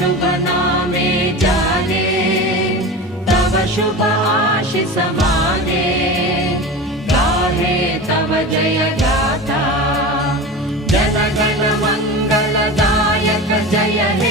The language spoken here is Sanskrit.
शुभ नामे जाने, तव शुभ आशीष माने, गाहे तव जय गाथा, जन गण मंगलदायक जय हे